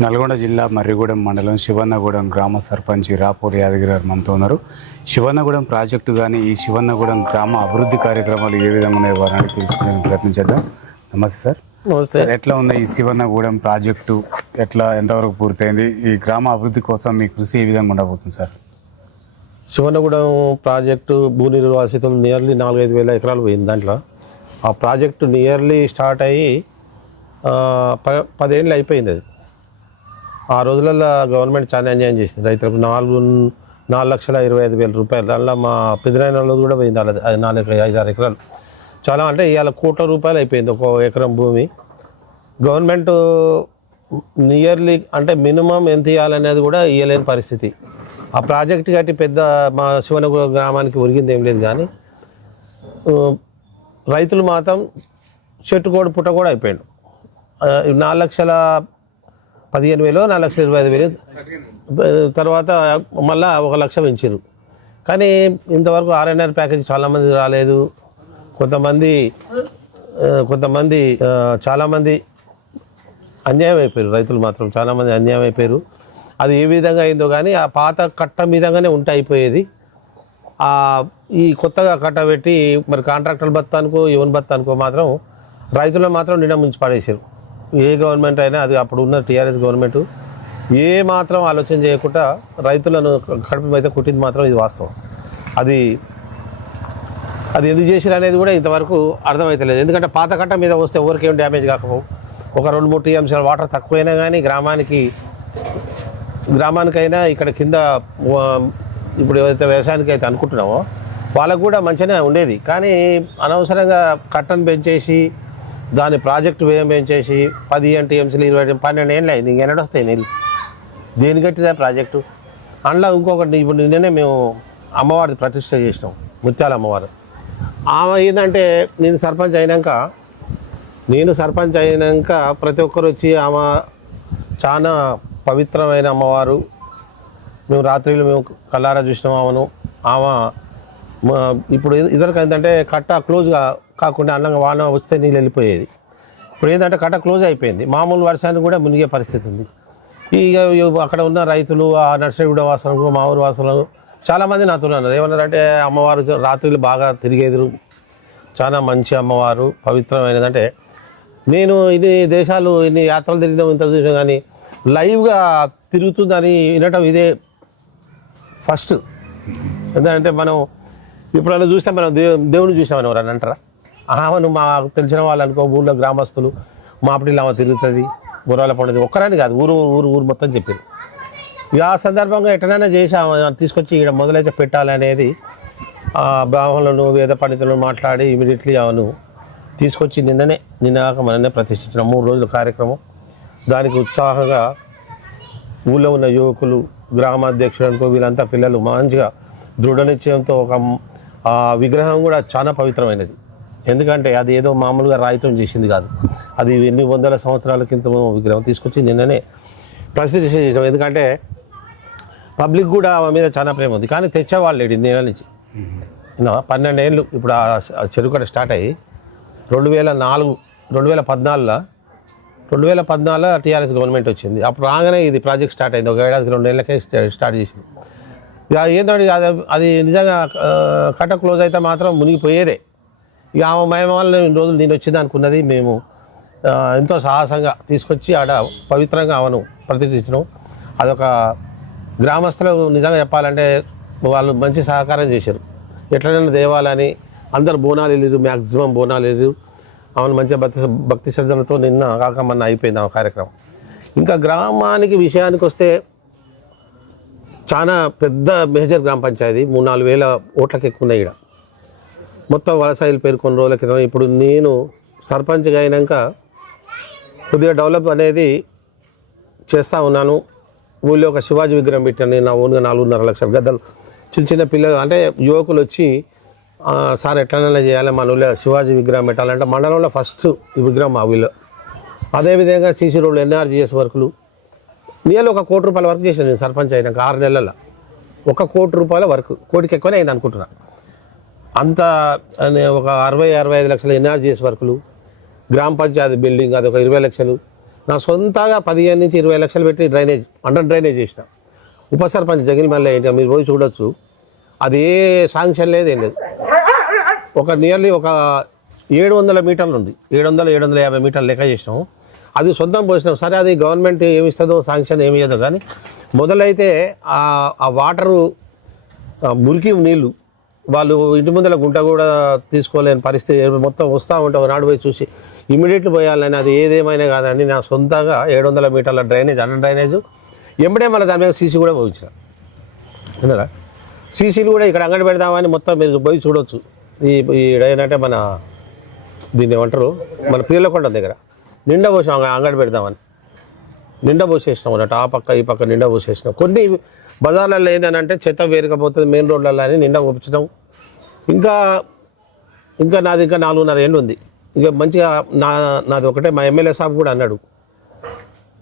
నల్గొండ జిల్లా మర్రిగూడెం మండలం శివన్నగూడెం గ్రామ సర్పంచ్ రాపూర్ యాదగిరి గారు మనతో ఉన్నారు. శివన్నగూడెం ప్రాజెక్టు కానీ ఈ శివన్నగూడెం గ్రామ అభివృద్ధి కార్యక్రమాలు ఏ విధంగా ఉన్నాయి వారిని తెలుసుకునే ప్రయత్నించేద్దాం. నమస్తే సార్. నమస్తే. సార్, ఎట్లా ఉంది ఈ శివన్నగూడెం ప్రాజెక్టు, ఎంతవరకు పూర్తయింది? ఈ గ్రామ అభివృద్ధి కోసం మీ కృషి ఏ విధంగా ఉండబోతుంది సార్? శివన్నగూడెం ప్రాజెక్టు భూ నిర్వాసితులు నియర్లీ 4-5 వేల ఎకరాలు పోయింది. దాంట్లో ఆ ప్రాజెక్టు నియర్లీ స్టార్ట్ అయ్యి 10 ఏళ్ళు అయిపోయింది. అది ఆ రోజులలో గవర్నమెంట్ చాలా అన్యాయం చేసింది రైతులకు. 4,25,000 రూపాయలు. దాంట్లో మా పెదనాయనలో కూడా పోయింది. అది 4-5-6 ఎకరాలు. చాలా అంటే ఇవాళ కోట్ల రూపాయలు అయిపోయింది ఒక ఎకరం భూమి. గవర్నమెంట్ నియర్లీ అంటే మినిమం ఎంత ఇవ్వాలనేది కూడా ఇవ్వలేని పరిస్థితి. ఆ ప్రాజెక్ట్ కట్టి పెద్ద మా శివనగూడెం గ్రామానికి ఒరిగింది ఏం లేదు. కానీ రైతులు మాత్రం చెట్టుకోడు పుట్ట కూడా అయిపోయాడు. 4,15,000 4,25,000 తర్వాత మళ్ళీ 1,00,000 పెంచారు. కానీ ఇంతవరకు ఆర్ఎన్ఆర్ ప్యాకేజ్ చాలామంది రాలేదు. కొంతమంది చాలామంది అన్యాయం అయిపోయారు. రైతులు మాత్రం చాలామంది అన్యాయం అయిపోయారు. అది ఏ విధంగా అయిందో కానీ ఆ పాత కట్ట మీదగానే ఉంటే అయిపోయేది. ఈ కొత్తగా కట్ట పెట్టి మరి కాంట్రాక్టర్లు బత్తానుకో ఎవరి బత్తానుకో మాత్రం రైతులను మాత్రం నిండా ముంచి పడేసారు. ఏ గవర్నమెంట్ అయినా, అది అప్పుడు ఉన్న టీఆర్ఎస్ గవర్నమెంట్ ఏ మాత్రం ఆలోచన చేయకుండా రైతులను కడుపు అయితే కుట్టింది మాత్రం ఇది వాస్తవం. అది ఎందుకు చేసిరు అనేది కూడా ఇంతవరకు అర్థమవుతలేదు. ఎందుకంటే పాత కట్ట మీద వస్తే ఎవరికేం డ్యామేజ్ కాకపోవు. ఒక 2-3 టీఎంసీల వాటర్ తక్కువైనా కానీ గ్రామానికైనా ఇక్కడ కింద ఇప్పుడు ఏదైతే వ్యవసాయానికి అయితే అనుకుంటున్నామో వాళ్ళకు కూడా మంచిగానే ఉండేది. కానీ అనవసరంగా కట్టను పెంచేసి దాని ప్రాజెక్టు వ్యయం పెంచేసి 10 టీఎంసీలు 12 ఏళ్ళు అయింది. ఇంకెన్నడొస్తాయి నీళ్ళు? దేని కట్టిన ప్రాజెక్టు? అందులో ఇంకొకటి, ఇప్పుడు నిన్ననే మేము అమ్మవారిది ప్రతిష్ట చేసినాం, ముత్యాల అమ్మవారు. ఆమె ఏంటంటే నేను సర్పంచ్ అయినాక ప్రతి ఒక్కరు వచ్చి ఆమె చాలా పవిత్రమైన అమ్మవారు. మేము రాత్రిలో కల్లారా చూసినాం ఆమెను. ఇప్పుడు ఇద్దరికి ఏంటంటే కట్ట క్లోజ్గా కాకుండా అన్నంగా వాన వస్తే నీళ్ళు వెళ్ళిపోయేది. ఇప్పుడు ఏంటంటే కట్ట క్లోజ్ అయిపోయింది. మామూలు వర్షానికి కూడా మునిగే పరిస్థితి ఉంది. ఇక అక్కడ ఉన్న రైతులు, ఆ నర్సరీగూడ వాసనకు, మా ఊరు వాసనలు చాలామంది నాతో ఉన్నారు. ఏమన్నారంటే అమ్మవారు రాత్రులు బాగా తిరిగేదురు, చాలా మంచి అమ్మవారు, పవిత్రమైనదంటే. నేను ఇన్ని యాత్రలు తిరిగినాం, ఇంత చూసినా కానీ లైవ్గా తిరుగుతుందని వినటం ఇదే ఫస్ట్. ఎందుకంటే మనం ఇప్పుడు చూస్తే మనం దేవుని చూసామని ఎవరని అంటారా? ఆమెను మాకు తెలిసిన వాళ్ళు అనుకో, ఊళ్ళో గ్రామస్తులు మాపటిలో ఆమె తిరుగుతుంది, గుర్రాల పండుగ ఒక్కరని కాదు, ఊరు మొత్తం చెప్పారు. ఇక ఆ సందర్భంగా ఎట్టనైనా చేసి తీసుకొచ్చి ఇక్కడ మొదలైతే పెట్టాలనేది బ్రాహ్మణులను, వేద పండితులను మాట్లాడి ఇమీడియట్లీ ఆమెను తీసుకొచ్చి నిన్ననే ప్రతిష్ఠించిన 3 రోజుల కార్యక్రమం. దానికి ఉత్సాహంగా ఊళ్ళో ఉన్న యువకులు, గ్రామాధ్యక్షులు అనుకో, వీళ్ళంతా పిల్లలు మంచిగా దృఢ నిశ్చయంతో విగ్రహం కూడా చాలా పవిత్రమైనది. ఎందుకంటే అది ఏదో మామూలుగా రాయితం చేసింది కాదు, అది ఎన్ని వందల సంవత్సరాల క్రితం విగ్రహం తీసుకొచ్చి నిన్ననే ప్రసిద్ధి చేయడం. ఎందుకంటే పబ్లిక్ కూడా ఆమె మీద చాలా ప్రేమ ఉంది. కానీ తెచ్చేవాళ్ళు లేడు ఇన్ని ఏళ్ళ నుంచి. 12 ఏళ్ళు ఇప్పుడు ఆ చెరుకడ స్టార్ట్ అయ్యి 2014లో టీఆర్ఎస్ గవర్నమెంట్ వచ్చింది. అప్పుడు రాగానే ఇది ప్రాజెక్ట్ స్టార్ట్ అయింది. 1 ఏడాది 2 ఏళ్ళకే స్టార్ట్ చేసింది. ఇక ఏంటంటే అది నిజంగా కట్ట క్లోజ్ అయితే మాత్రం మునిగిపోయేదే. ఇక ఆమె మహిమ వల్ల ఇన్ని రోజులు నేను వచ్చింది అనుకున్నది. మేము ఎంతో సాహసంగా తీసుకొచ్చి ఆడ పవిత్రంగా ఆమెను ప్రతిష్ఠించినాం. అదొక గ్రామస్తులు నిజంగా చెప్పాలంటే వాళ్ళు మంచి సహకారం చేశారు. ఎట్లనైనా దేవాలని అందరు బోనాలు వెళ్ళారు, మ్యాక్సిమం బోనాలు వెళ్ళారు. ఆమెను మంచిగా భక్తి శ్రద్ధలతో నిన్న కాక మొన్న అయిపోయింది ఆ కార్యక్రమం. ఇంకా గ్రామానికి విషయానికి వస్తే చాలా పెద్ద మేజర్ గ్రామ పంచాయతీ, 3-4 వేల ఓట్లకు ఎక్కువ ఉన్నాయి. ఇక్కడ మొత్తం వలసైలు పేరు కొన్ని రోజుల క్రితం. ఇప్పుడు నేను సర్పంచ్గా అయినాక కొద్దిగా డెవలప్ అనేది చేస్తూ ఉన్నాను. ఊళ్ళో ఒక శివాజీ విగ్రహం పెట్టాను. నా ఓన్గా 4.5 లక్షల గద్దలు చిన్న పిల్లలు అంటే యువకులు వచ్చి, సార్ ఎట్లనైనా చేయాలి, మన ఊళ్ళో శివాజీ విగ్రహం పెట్టాలంటే మండలంలో ఫస్ట్ ఈ విగ్రహం మా ఊళ్ళో. అదేవిధంగా సీసీ రోడ్లు, ఎన్ఆర్జీఎస్ వర్కులు నియర్లీ 1 కోటి రూపాయల వర్క్ చేశాను నేను సర్పంచ్ అయినాక 6 నెలల్లో. 1 కోటి రూపాయల వర్క్, కోటికి ఎక్కువనే అయింది అనుకుంటున్నా. అంత ఒక 60-65 లక్షల ఎన్ఆర్జీఎస్ వర్కులు, గ్రామ పంచాయతీ బిల్డింగ్ అదొక 20 లక్షలు, నా సొంతగా 15 నుంచి 20 లక్షలు పెట్టి డ్రైనేజ్ అండర్ డ్రైనేజ్ చేసిన. ఉప సర్పంచ్ జగిల్ మళ్ళీ ఏంటి మీరు పోయి చూడొచ్చు, అది ఏ శాంక్షన్ లేదు ఏం లేదు. నియర్లీ ఒక 700 మీటర్లు ఉంది, 750 మీటర్లు లెక్క చేసినాము. అది సొంతం పోసినాం. సరే అది గవర్నమెంట్ ఏమి ఇస్తుందో శాంక్షన్ ఏమి ఇవ్వదో కానీ మొదలైతే ఆ వాటరు మురికి నీళ్ళు వాళ్ళు ఇంటి ముందర గుంట కూడా తీసుకోలేని పరిస్థితి మొత్తం వస్తూ ఉంటాం. నాడు పోయి చూసి ఇమీడియట్లీ పోయాలని అది ఏదేమైనా కాదండి. నా సొంతంగా 700 మీటర్ల డ్రైనేజ్ అండర్ డ్రైనేజ్ ఎంబడే మళ్ళీ దాని మీద సీసీ కూడా పోయించిన. విన్నారా, సీసీలు కూడా ఇక్కడ అంగడి పెడదామని మొత్తం మీరు పోయి చూడవచ్చు. ఈ ఏంటంటే మన దీన్ని ఏమంటారు, మన పీర్లకొండ దగ్గర నిండా పోసాం అంగడి పెడదామని, నిండా పోసేసినాం అన్నట్టు. ఆ పక్క ఈ పక్క నిండా పోసేసినాం. కొన్ని బజార్లలో ఏంటంటే చెత్త వేరకపోతుంది మెయిన్ రోడ్లలో అని నిండా పోపించడం. ఇంకా నాది 4.5 ఏళ్ళు ఉంది. ఇక మంచిగా నాది ఒకటే. మా ఎమ్మెల్యే సాబ్ కూడా అన్నాడు,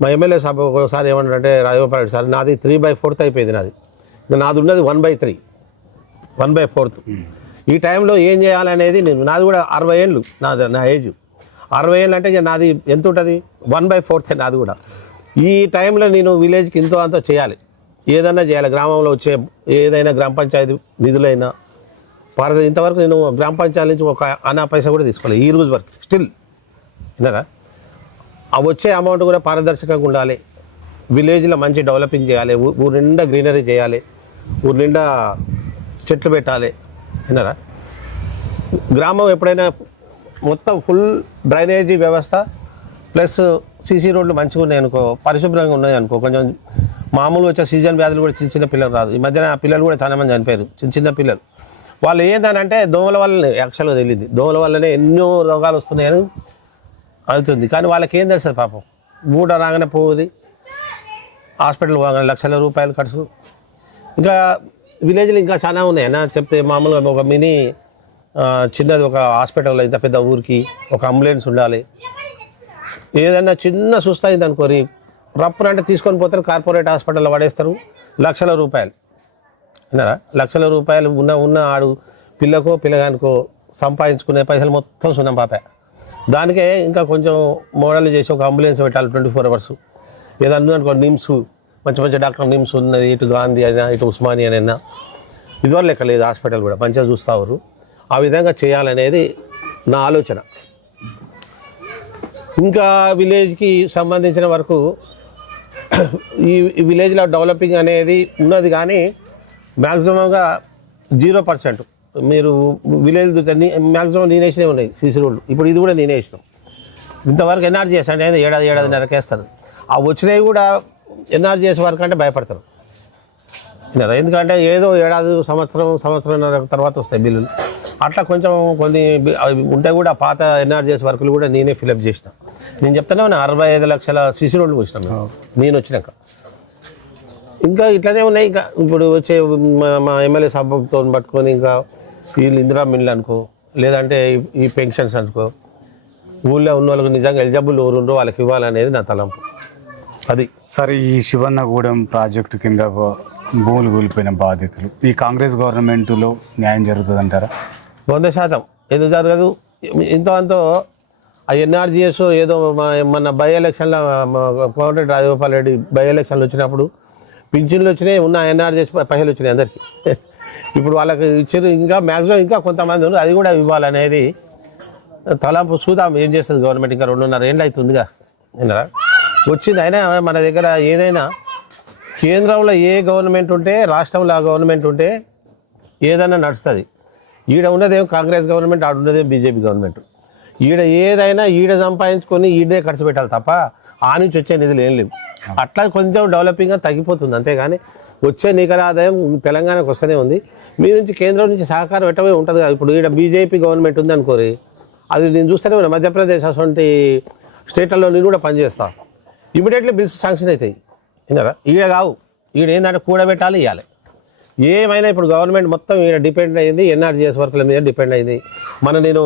మా ఎమ్మెల్యే సాబ్ ఒకసారి ఏమన్నాడంటే, రాజగోపాల్ సార్ నాది 3/4 అయిపోయింది. నాది ఉన్నది 1/3, 1/4. ఈ టైంలో ఏం చేయాలనేది నాది కూడా 60 ఏళ్ళు నా ఏజ్. 60 ఏళ్ళు అంటే ఇక నాది ఎంత ఉంటుంది, 1/4 నాది కూడా. ఈ టైంలో నేను విలేజ్కి ఇంతో అంతో చేయాలి, ఏదైనా చేయాలి. గ్రామంలో వచ్చే ఏదైనా గ్రామ పంచాయతీ నిధులైనా ఇంతవరకు నేను గ్రామ పంచాయతీ నుంచి ఒక అనా పైసా కూడా తీసుకోలేదు ఈ రోజు వరకు స్టిల్. విన్నారా, ఆ వచ్చే అమౌంట్ కూడా పారదర్శకంగా ఉండాలి. విలేజ్లో మంచి డెవలపింగ్ చేయాలి, ఊరు నిండా గ్రీనరీ చేయాలి, ఊరు నిండా చెట్లు పెట్టాలి. విన్నారా, గ్రామం ఎప్పుడైనా మొత్తం ఫుల్ డ్రైనేజీ వ్యవస్థ ప్లస్ సీసీ రోడ్లు మంచిగా ఉన్నాయి అనుకో, పరిశుభ్రంగా ఉన్నాయి అనుకో, కొంచెం మామూలు వచ్చే సీజన్ వ్యాధులు కూడా చిన్న పిల్లలు రాదు. ఈ మధ్యన పిల్లలు కూడా చాలా మంది చనిపోయారు, చిన్న పిల్లలు. వాళ్ళు ఏంటంటే దోమల వల్లనే, యాక్చువల్గా తెలియదు, దోమల వల్లనే ఎన్నో రోగాలు వస్తున్నాయని అవుతుంది. కానీ వాళ్ళకి ఏం తెలుస్తుంది పాపం, మూట రాగానే పోవుది, హాస్పిటల్ పోగానే లక్షల రూపాయలు ఖర్చు. ఇంకా విలేజ్లో ఇంకా చాలా ఉన్నాయి అన్న చెప్తే. మామూలుగా ఒక మినీ చిన్నది ఒక హాస్పిటల్లో ఇంత పెద్ద ఊరికి ఒక అంబులెన్స్ ఉండాలి. ఏదైనా చిన్న సుస్థ అయింది అనుకోరి రప్పున అంటే తీసుకొని పోతారు, కార్పొరేట్ హాస్పిటల్లో పడేస్తారు, లక్షల రూపాయలు. విన్నారా, లక్షల రూపాయలు ఉన్న ఆడు పిల్లకో పిల్లగానికో సంపాదించుకునే పైసలు మొత్తం సున్నం పాపే. దానికే ఇంకా కొంచెం మోడల్ చేసి ఒక అంబులెన్స్ పెట్టాలి 24 hours. ఏదన్నా అనుకో నిమ్స్, మంచి డాక్టర్ నిమ్స్ ఉన్నది, ఇటు గాంధీ అయినా ఇటు ఉస్మానియా అయినా ఇదివరకు లెక్క లేదు, హాస్పిటల్ కూడా మంచిగా చూస్తారు. ఆ విధంగా చేయాలనేది నా ఆలోచన. ఇంకా విలేజ్కి సంబంధించిన వరకు ఈ విలేజ్లో డెవలపింగ్ అనేది ఉన్నది కానీ మ్యాక్సిమంగా 0%. మీరు విలేజ్ మ్యాక్సిమం నేనేసినవి ఉన్నాయి సీసీ రోడ్లు. ఇప్పుడు ఇది కూడా నేనే ఇచ్చినాం. ఇంతవరకు ఎన్ఆర్జీఎస్ అంటే ఏడాదిన్నరకి వేస్తారు. ఆ వచ్చినవి కూడా ఎన్ఆర్జీఎస్ వరకు అంటే భయపడతారు. ఎందుకంటే ఏదో సంవత్సరంన్నర తర్వాత వస్తాయి బిల్లులు. అట్లా కొంచెం కొన్ని ఉంటే కూడా పాత ఎన్ఆర్జీఎస్ వర్కులు కూడా నేనే ఫిలప్ చేసిన. నేను చెప్తానే 65 లక్షల సీసీ రోడ్లు వచ్చినాను నేను వచ్చినాక. ఇంకా ఇట్లనే ఉన్నాయి. ఇంకా ఇప్పుడు వచ్చే మా ఎమ్మెల్యే సభతో పట్టుకొని ఇంకా వీళ్ళు ఇందిరా మిల్లు అనుకో, లేదంటే ఈ పెన్షన్స్ అనుకో, ఊళ్ళో ఉన్న వాళ్ళకి నిజంగా ఎలిజిబుల్ ఎవరుండో వాళ్ళకి ఇవ్వాలనేది నా తలంపు. అది సరే, ఈ శివన్నగూడెం ప్రాజెక్టు కింద భూములు కూలిపోయిన బాధితులు ఈ కాంగ్రెస్ గవర్నమెంట్లో న్యాయం జరుగుతుందంటారా? 100% ఎందుకు జరగదు. ఇంతో ఆ ఎన్ఆర్జీఎస్ ఏదో మన బై ఎలక్షన్లో కోమటిరెడ్డి రాజగోపాల్ రెడ్డి బై ఎలక్షన్లు వచ్చినప్పుడు పింఛన్లు వచ్చినాయి, ఉన్న ఎన్ఆర్జీఎస్ పైసలు వచ్చినాయి అందరికీ. ఇప్పుడు వాళ్ళకి ఇచ్చారు. ఇంకా మ్యాక్సిమం ఇంకా కొంతమంది ఉన్నారు, అది కూడా ఇవ్వాలనేది తలంపు. చూద్దాం ఏం చేస్తుంది గవర్నమెంట్. ఇంకా 2.5 ఏళ్ళు అవుతుందిగా వచ్చింది. అయినా మన దగ్గర ఏదైనా కేంద్రంలో ఏ గవర్నమెంట్ ఉంటే రాష్ట్రంలో ఆ గవర్నమెంట్ ఉంటే ఏదైనా నడుస్తుంది. ఈడ ఉన్నదేం కాంగ్రెస్ గవర్నమెంట్, ఆడ ఉన్నదేం బీజేపీ గవర్నమెంట్. ఏదైనా సంపాదించుకొని ఈడే ఖర్చు పెట్టాలి తప్ప ఆ నుంచి వచ్చే నిధులు ఏం లేవు. అట్లా కొంచెం డెవలపింగ్గా తగ్గిపోతుంది అంతేగాని వచ్చే నికర ఆదాయం తెలంగాణకు వస్తూనే ఉంది. మీ నుంచి కేంద్రం నుంచి సహకారం ఎట్టవే ఉంటుంది కదా. ఇప్పుడు ఈడ బీజేపీ గవర్నమెంట్ ఉంది అనుకోరి, అది నేను చూస్తూనే ఉన్నా. మధ్యప్రదేశ్ అటువంటి స్టేట్లలో నేను కూడా పనిచేస్తాను. ఇమీడియట్లీ బిల్స్ శాంక్షన్ అవుతాయి. ఇంకా ఈడ కావు, ఈడ ఏంటంటే కూడబెట్టాలి, ఇవ్వాలి. ఏమైనా ఇప్పుడు గవర్నమెంట్ మొత్తం ఈడ డిపెండ్ అయింది, ఎన్ఆర్జీఎస్ వర్కుల మీద డిపెండ్ అయింది. నేను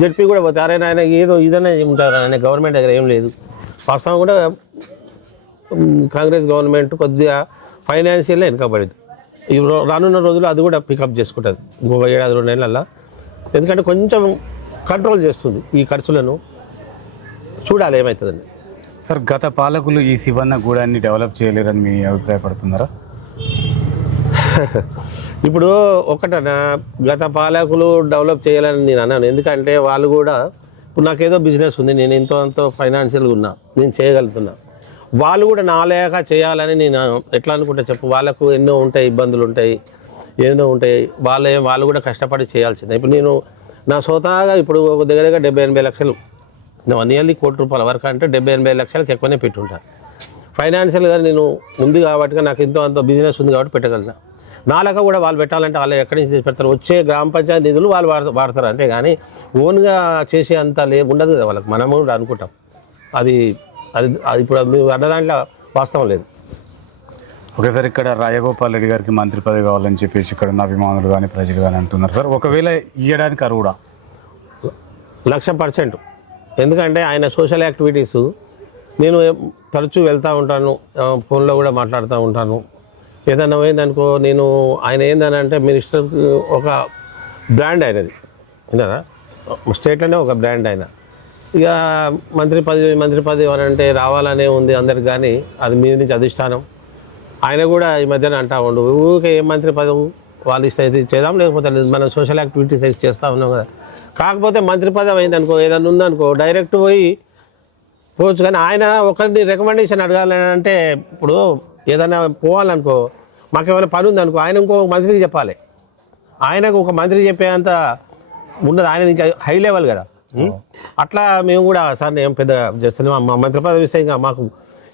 జడ్పీ కూడా పోతే అరే ఆయన ఏదో ఇదనే ఉంటారు, ఆయన గవర్నమెంట్ దగ్గర ఏం లేదు. వాస్తవం కూడా కాంగ్రెస్ గవర్నమెంట్ కొద్దిగా ఫైనాన్షియల్గా వెనుకబడింది. ఈ రానున్న రోజుల్లో అది కూడా పికప్ చేసుకుంటుంది ఇంకొక 7-2 నెలల్లో. ఎందుకంటే కొంచెం కంట్రోల్ చేస్తుంది ఈ ఖర్చులను. చూడాలి ఏమవుతుందండి. సార్ గత పాలకులు ఈ శివన్న గూడాన్ని డెవలప్ చేయలేరని మీ అభిప్రాయపడుతున్నారా? ఇప్పుడు ఒకటనా, గత పాలకులు డెవలప్ చేయాలని నేను అన్నాను. ఎందుకంటే వాళ్ళు కూడా ఇప్పుడు నాకేదో బిజినెస్ ఉంది, నేను ఎంతో ఫైనాన్షియల్గా ఉన్నా, నేను చేయగలుగుతున్నా. వాళ్ళు కూడా నా లేక చేయాలని నేను ఎట్లా అనుకుంటా చెప్పు. వాళ్ళకు ఎన్నో ఉంటాయి, ఇబ్బందులు ఉంటాయి, ఎన్నో ఉంటాయి. వాళ్ళు కూడా కష్టపడి చేయాల్సిందే. ఇప్పుడు నేను నా సొంతగా ఇప్పుడు ఒక దగ్గర 70-80 లక్షలు, నియర్లీ ₹1,00,00,000 వరకు అంటే 70-80 లక్షలకు ఎక్కువనే పెట్టుంటాను. ఫైనాన్షియల్గా నేను ఉంది కాబట్టి నాకు అంత బిజినెస్ ఉంది కాబట్టి పెట్టగలను. నాలుక కూడా వాళ్ళు పెట్టాలంటే వాళ్ళు ఎక్కడి నుంచి పెడతారు? వచ్చే గ్రామ పంచాయతీ నిధులు వాళ్ళు వాడతారు అంతే. కానీ ఓన్గా చేసే అంత ఉండదు కదా వాళ్ళకి. మనము కూడా అనుకుంటాం. అది అది ఇప్పుడు మీరు అన్న దాంట్లో వాస్తవం లేదు. ఓకే సార్, ఇక్కడ రాజగోపాల్ రెడ్డి గారికి మంత్రి పదవి కావాలని చెప్పేసి ఇక్కడ ఉన్న అభిమానులు కానీ ప్రజలు కానీ అంటున్నారు సార్. ఒకవేళ ఇవ్వడానికి అర్హుడా? 100%. ఎందుకంటే ఆయన సోషల్ యాక్టివిటీస్ నేను తరచూ వెళ్తూ ఉంటాను, ఫోన్లో కూడా మాట్లాడుతూ ఉంటాను. ఏదన్నా పోయిందనుకో, నేను ఆయన ఏందనంటే మినిస్టర్కి ఒక బ్రాండ్ అయినది విన్నారా, స్టేట్లోనే ఒక బ్రాండ్ ఆయన. ఇక మంత్రి పదవి అని అంటే రావాలనే ఉంది అందరికి, కానీ అది మీద నుంచి అధిష్టానం. ఆయన కూడా ఈ మధ్యన అంటా ఉండు, ఊరికే ఏ మంత్రి పదవి వాళ్ళు ఇస్తే చేద్దాం, లేకపోతే మనం సోషల్ యాక్టివిటీస్ చేస్తూ ఉన్నాం కదా. కాకపోతే మంత్రి పదవి అయిందనుకో, ఏదన్నా ఉందనుకో డైరెక్ట్ పోవచ్చు. కానీ ఆయన ఒకరిని రికమెండేషన్ అడగాలని అంటే, ఇప్పుడు ఏదైనా పోవాలనుకో, మాకు ఏమైనా పని ఉందనుకో, ఆయన ఇంకో మంత్రికి చెప్పాలి. ఆయనకు ఒక మంత్రి చెప్పేంత ఉన్నది, ఆయన ఇంకా హై లెవెల్ కదా. అట్లా మేము కూడా సార్ నేను పెద్ద చేస్తున్నాం, మా మంత్రి పదవి ఇస్తే ఇంకా మాకు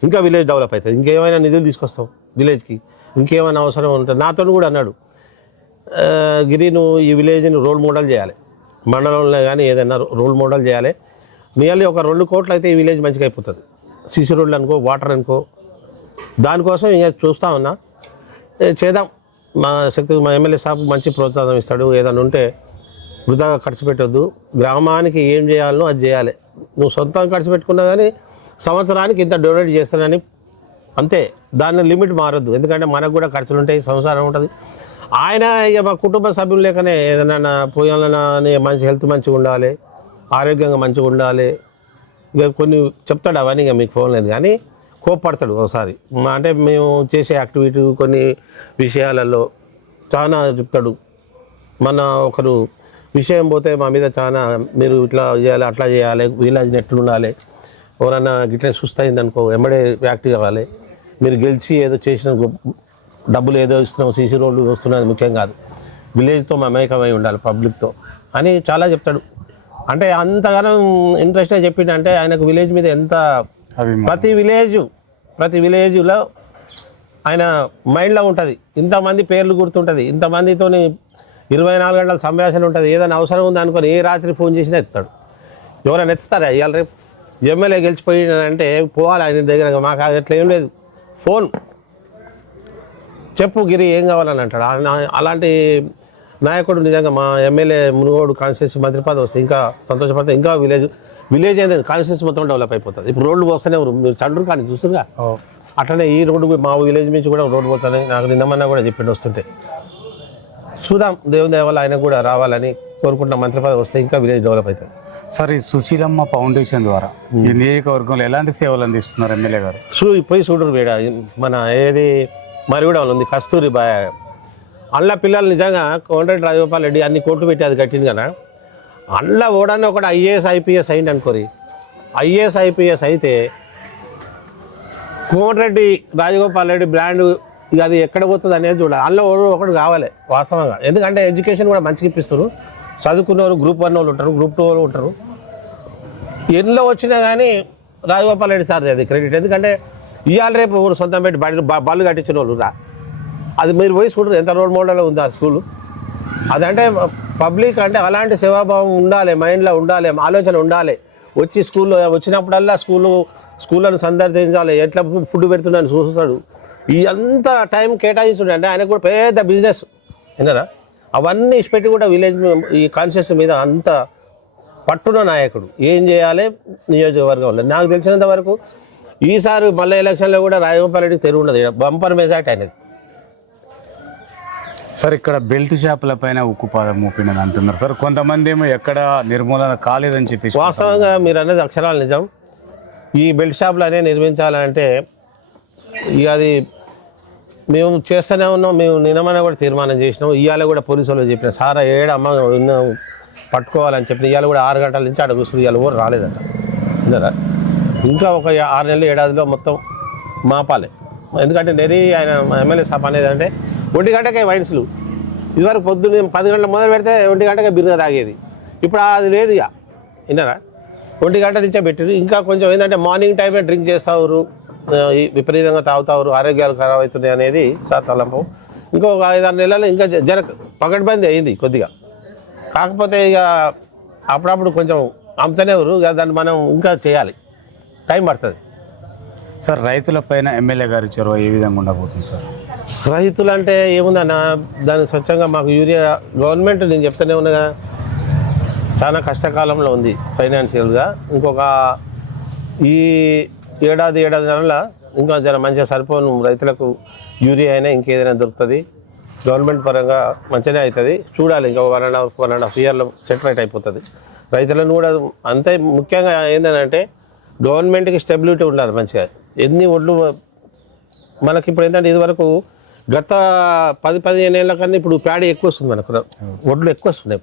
ఇంకా విలేజ్ డెవలప్ అవుతుంది, ఇంకేమైనా నిధులు తీసుకొస్తాం విలేజ్కి, ఇంకేమైనా అవసరం ఉంటుంది. నాతో కూడా అన్నాడు, గిరి నువ్వు ఈ విలేజ్ని రోల్ మోడల్ చేయాలి, మండలంలో కానీ ఏదైనా రోల్ మోడల్ చేయాలి. నియర్లీ ఒక 2 కోట్లు అయితే ఈ విలేజ్ మంచిగా అయిపోతుంది. సీసీ రోడ్లు అనుకో, వాటర్ అనుకో, దానికోసం ఇంకా చూస్తూ ఉన్నా. చేద్దాం, మా శక్తి మా ఎమ్మెల్యే సాబ్ మంచి ప్రోత్సాహం ఇస్తాడు. ఏదైనా ఉంటే వృధాగా ఖర్చు పెట్టొద్దు, గ్రామానికి ఏం చేయాలనో అది చేయాలి. నువ్వు సొంతంగా ఖర్చు పెట్టుకున్నా కానీ సంవత్సరానికి ఇంత డొనేట్ చేస్తానని అంతే, దాని లిమిట్ మారద్దు. ఎందుకంటే మనకు కూడా ఖర్చులు ఉంటాయి, సంసారం ఉంటుంది. ఆయన ఇక మా కుటుంబ సభ్యులు లేకనే ఏదైనా పోయాలని మంచి హెల్త్ మంచిగా ఉండాలి, ఆరోగ్యంగా మంచిగా ఉండాలి, ఇక కొన్ని చెప్తాడు. అవన్నీ ఇక మీకు ఫోన్ లేదు, కానీ కోప్పడతాడు ఒకసారి. అంటే మేము చేసే యాక్టివిటీ కొన్ని విషయాలలో చాలా చెప్తాడు. మన ఒకరు విషయం పోతే మా మీద చాలా, మీరు ఇట్లా చేయాలి, అట్లా చేయాలి, విలేజ్ ఎట్లు ఉండాలి, ఎవరన్నా గిట్లా సుస్తయింది అనుకో వెంబడే యాక్టివ్ కావాలి, మీరు గెలిచి ఏదో చేసిన డబ్బులు ఏదో ఇస్తున్నాం, సీసీ రోడ్లు వస్తున్నది ముఖ్యం కాదు, విలేజ్తో మమేకమై ఉండాలి పబ్లిక్తో అని చాలా చెప్తాడు. అంటే అంతగానో ఇంట్రెస్ట్గా చెప్పిండంటే ఆయనకు విలేజ్ మీద ఎంత, ప్రతి విలేజ్లో ఆయన మైండ్లో ఉంటుంది. ఇంతమంది పేర్లు గుర్తుంటుంది, ఇంతమందితో 24 గంటల సంభాషణ ఉంటుంది. ఏదైనా అవసరం ఉంది అనుకొని ఏ రాత్రి ఫోన్ చేసినా ఎత్తాడు. ఎవరైనా ఎత్తుతారా? ఇవాళ రేపు ఎమ్మెల్యే గెలిచిపోయినంటే పోవాలి ఆయన దగ్గర. మాకు అట్లా ఏం లేదు, ఫోన్ చెప్పు గిరి ఏం కావాలని అంటాడు. అలాంటి నాయకుడు నిజంగా మా ఎమ్మెల్యే మునుగోడు కాన్స్టిట్యూన్సీ మంత్రి పదవి వస్తే ఇంకా సంతోషపడతాం. ఇంకా విలేజ్ అనేది కాన్స్టిట్యూన్సీ మొత్తం డెవలప్ అయిపోతుంది. ఇప్పుడు రోడ్లు వస్తూనే మీరు చండ్రు కానీ చూస్తుగా, అట్లనే ఈ రోడ్డు మా విలేజ్ నుంచి కూడా రోడ్డు పోతున్నాయి. నాకు నిన్నమన్నా కూడా చెప్పిండు వస్తుంటే. చూద్దాం, దేవుని దయ వల్ల ఆయన కూడా రావాలని కోరుకుంటున్న మంత్రి పదవి వస్తే ఇంకా విలేజ్ డెవలప్ అవుతుంది. సార్, ఈ సుశీలమ్మ ఫౌండేషన్ ద్వారా ఈ నియోజకవర్గంలో ఎలాంటి సేవలు అందిస్తున్నారు ఎమ్మెల్యే గారు? పోయి చూడరు వీడ మన ఏది మరిగూడ ఉంది కస్తూరి బాయ్, అందులో పిల్లలు నిజంగా కోమటిరెడ్డి రాజగోపాల్ రెడ్డి అన్ని కోట్లు పెట్టి అది కట్టింది కదా. అందులో ఓడని ఒకటి IAS IPS అయింది అనుకోరి, IAS IPS అయితే కోమటిరెడ్డి రాజగోపాల్ రెడ్డి బ్రాండ్ ఇక అది ఎక్కడ పోతుంది అనేది చూడాలి. అందులో ఒకటి కావాలి వాస్తవంగా. ఎందుకంటే ఎడ్యుకేషన్ కూడా మంచిగా ఇప్పిస్తారు, చదువుకున్నవారు గ్రూప్ 1 వాళ్ళు ఉంటారు, గ్రూప్ 2 వాళ్ళు ఉంటారు. ఎన్నో వచ్చినా కానీ రాజగోపాల్ రెడ్డి సార్ది అది క్రెడిట్. ఎందుకంటే ఇవాళ రేపు ఊరు సొంతం పెట్టి బళ్ళు కట్టించిన వాళ్ళు రా, అది మీరు పోయి చూడరు ఎంత రోల్ మోడల్ ఉంది ఆ స్కూలు. అదంటే పబ్లిక్ అంటే అలాంటి సేవాభావం ఉండాలి, మైండ్లో ఉండాలి, ఆలోచన ఉండాలి. వచ్చి స్కూల్లో వచ్చినప్పుడల్లా స్కూళ్ళను సందర్శించాలి, ఎట్లా ఫుడ్ పెడుతున్నాను చూస్తాడు. ఈ అంత టైం కేటాయించుండే అంటే ఆయనకు కూడా పెద్ద బిజినెస్ విన్నారా. అవన్నీ ఇచ్చిపెట్టి కూడా విలేజ్ ఈ కాన్షియస్ మీద అంత పట్టున నాయకుడు. ఏం చేయాలి నియోజకవర్గంలో నాకు తెలిసినంత వరకు ఈసారి మళ్ళీ ఎలక్షన్లో కూడా రాజగోపాల్ రెడ్డికి తెరుగు ఉండదు, బంపర్ మెజార్టీ అనేది. సార్, ఇక్కడ బెల్ట్ షాపుల పైన ఉక్కు పాదం మోపిందని అంటున్నారు సార్. కొంతమంది ఏమో ఎక్కడ నిర్మూలన కాలేదని చెప్పేసి. వాస్తవంగా మీరు అనేది అక్షరాలు నిజం. ఈ బెల్ట్ షాపులు అనేవి నిర్మించాలంటే ఇక అది మేము చేస్తూనే ఉన్నాం. మేము నిన్నమన్నా కూడా తీర్మానం చేసినాం. ఇవాళ కూడా పోలీసు వాళ్ళు చెప్పిన సారా ఏడమ్మ పట్టుకోవాలని చెప్పిన ఇవాళ కూడా 6 గంటల నుంచి అక్కడ కూర్చుని ఇవాళ ఊరు రాలేదంట. విన్నారా? ఇంకా ఒక 6 నెలలు ఏడాదిలో మొత్తం మాపాలి. ఎందుకంటే నెరి ఆయన ఎమ్మెల్యే సభ అనేది అంటే 1 గంటకే వైన్స్లు. ఇదివరకు పొద్దున్న 10 గంటల మొదలు పెడితే 1 గంటకే బిర్గా తాగేది. ఇప్పుడు అది లేదు ఇక. విన్నారా? 1 గంట నుంచే పెట్టారు. ఇంకా కొంచెం ఏంటంటే మార్నింగ్ టైమే డ్రింక్ చేస్తారు, విపరీతంగా తాగుతారు, ఆరోగ్యాలు ఖరాబ్ అవుతున్నాయి అనేది తలంపు. ఇంకొక 5-6 నెలలు ఇంకా పకడ్బందీ అయింది కొద్దిగా. కాకపోతే ఇక అప్పుడప్పుడు కొంచెం అమ్ముతూనే ఎవరు ఇక దాన్ని మనం ఇంకా చేయాలి, టైం పడుతుంది. సార్ రైతులపైన ఎమ్మెల్యే గారి చొరవ ఏ విధంగా ఉండబోతుంది సార్? రైతులు అంటే ఏముందన్న, దాన్ని స్వచ్ఛంగా మాకు యూరియా గవర్నమెంట్ నేను చెప్తూనే ఉన్నగా చాలా కష్టకాలంలో ఉంది ఫైనాన్షియల్గా. ఇంకొక ఈ ఏడాదిన్నర ఇంకా జర మంచిగా సరిపోను రైతులకు యూరియా అయినా ఇంకేదైనా దొరుకుతుంది. గవర్నమెంట్ పరంగా మంచిగానే అవుతుంది. చూడాలి, ఇంకా 1.5 ఇయర్లో సెటిలైట్ అయిపోతుంది. రైతులను కూడా అంతే. ముఖ్యంగా ఏంటంటే గవర్నమెంట్కి స్టెబిలిటీ ఉండాలి మంచిగా. ఎన్ని ఒడ్లు మనకి ఇప్పుడు ఏంటంటే ఇదివరకు గత 10-15 ఏళ్ళ కన్నా ఇప్పుడు ప్యాడీ ఎక్కువ వస్తుంది, మనకు ఒడ్లు ఎక్కువ వస్తున్నాయి.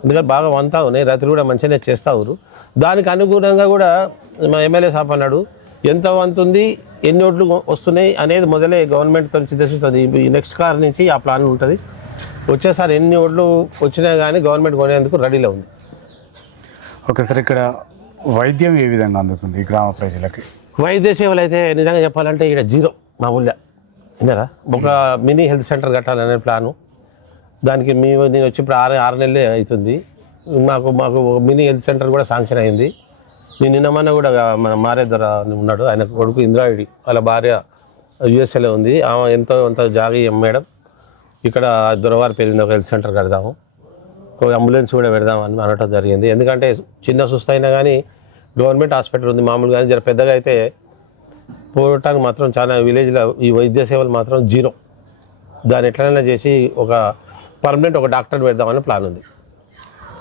ఎందుకంటే బాగా వంతా ఉన్నాయి, రైతులు కూడా మంచిగానే చేస్తారు. దానికి అనుగుణంగా కూడా మా ఎమ్మెల్యే సాబ్ అన్నాడు, ఎంత వంతుంది, ఎన్ని ఓట్లు వస్తున్నాయి అనేది మొదలే గవర్నమెంట్తో తెలుస్తుంది. ఈ నెక్స్ట్ కార్ నుంచి ఆ ప్లాన్ ఉంటుంది. వచ్చేసారి ఎన్ని ఓట్లు వచ్చినా కానీ గవర్నమెంట్ కొనేందుకు రెడీలో ఉంది. ఓకే సార్, ఇక్కడ వైద్యం ఏ విధంగా అందుతుంది ఈ గ్రామ ప్రజలకి? వైద్య సేవలు అయితే నిజంగా చెప్పాలంటే ఇక్కడ జీరో మా ఊళ్ళో. విన్నారా? ఒక మినీ హెల్త్ సెంటర్ కట్టాలనే ప్లాను. దానికి నేను వచ్చి ఇప్పుడు 6 నెలలే అవుతుంది. మాకు మినీ హెల్త్ సెంటర్ కూడా శాంక్షన్ అయింది. నేను నిన్నమన్నా కూడా మన మారేద్దర ఉన్నాడు, ఆయన కొడుకు ఇంద్రాయుడి వాళ్ళ భార్య యుఎస్ఏలో ఉంది. ఆమె ఎంతో జాగి మేడం ఇక్కడ దొరవారి పెరిగింది, ఒక హెల్త్ సెంటర్ కడదాము, ఒక అంబులెన్స్ కూడా పెడదామని అనటం జరిగింది. ఎందుకంటే చిన్న సుస్థ అయినా కానీ గవర్నమెంట్ హాస్పిటల్ ఉంది. మామూలుగా జర పెద్దగా అయితే పోవటానికి మాత్రం చాలా విలేజ్లో ఈ వైద్య సేవలు మాత్రం జీరో. దాన్ని ఎట్లైనా చేసి ఒక పర్మనెంట్ ఒక డాక్టర్ పెడదామని ప్లాన్ ఉంది.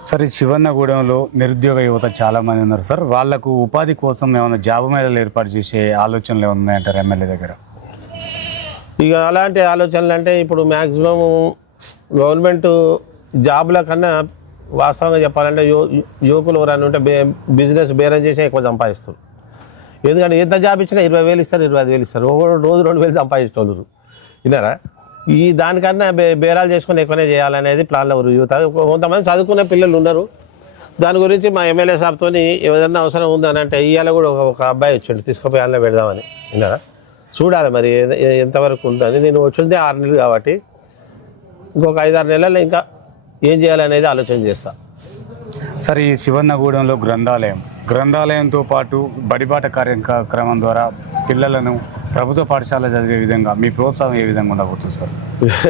సార్, ఈ శివన్నగూడెంలో నిరుద్యోగ యువత చాలామంది ఉన్నారు సార్. వాళ్లకు ఉపాధి కోసం ఏమైనా జాబ్ మేళాలు ఏర్పాటు చేసే ఆలోచనలు ఏమైనా ఉన్నాయంటారు ఎమ్మెల్యే దగ్గర? ఇక అలాంటి ఆలోచనలు అంటే ఇప్పుడు మ్యాక్సిమం గవర్నమెంట్ జాబ్ల కన్నా వాస్తవంగా చెప్పాలంటే యువకులు ఎవరైనా ఉంటే బిజినెస్ బేరం చేసి ఎక్కువ సంపాదిస్తారు. ఎందుకంటే ఎంత జాబ్ ఇచ్చినా 20,000 ఇస్తారు, 25,000 ఇస్తారు. రోజు 2,000 సంపాదించేవాళ్ళు. విన్నారా? ఈ దానికన్నా బేరాలు చేసుకుని ఎక్కువనే చేయాలనేది ప్లాన్లో యువత. కొంతమంది చదువుకునే పిల్లలు ఉన్నారు. దాని గురించి మా ఎమ్మెల్యే సాబ్తో ఏదైనా అవసరం ఉందని అంటే ఇవాళ కూడా ఒక అబ్బాయి వచ్చిండు, తీసుకుపోయి అందులో పెడదామని. విన్నారా? చూడాలి మరి ఎంతవరకు ఉందని. నేను వచ్చిందే 6 నెలలు కాబట్టి ఇంకొక 5-6 నెలల్లో ఇంకా ఏం చేయాలనేది ఆలోచన చేస్తా. సార్, ఈ శివన్నగూడెంలో గ్రంథాలయంతో పాటు బడిబాట కార్యక్రమం ద్వారా పిల్లలను ప్రభుత్వ పాఠశాల చదివే విధంగా మీ ప్రోత్సాహం ఏ విధంగా ఉండబోతుంది సార్?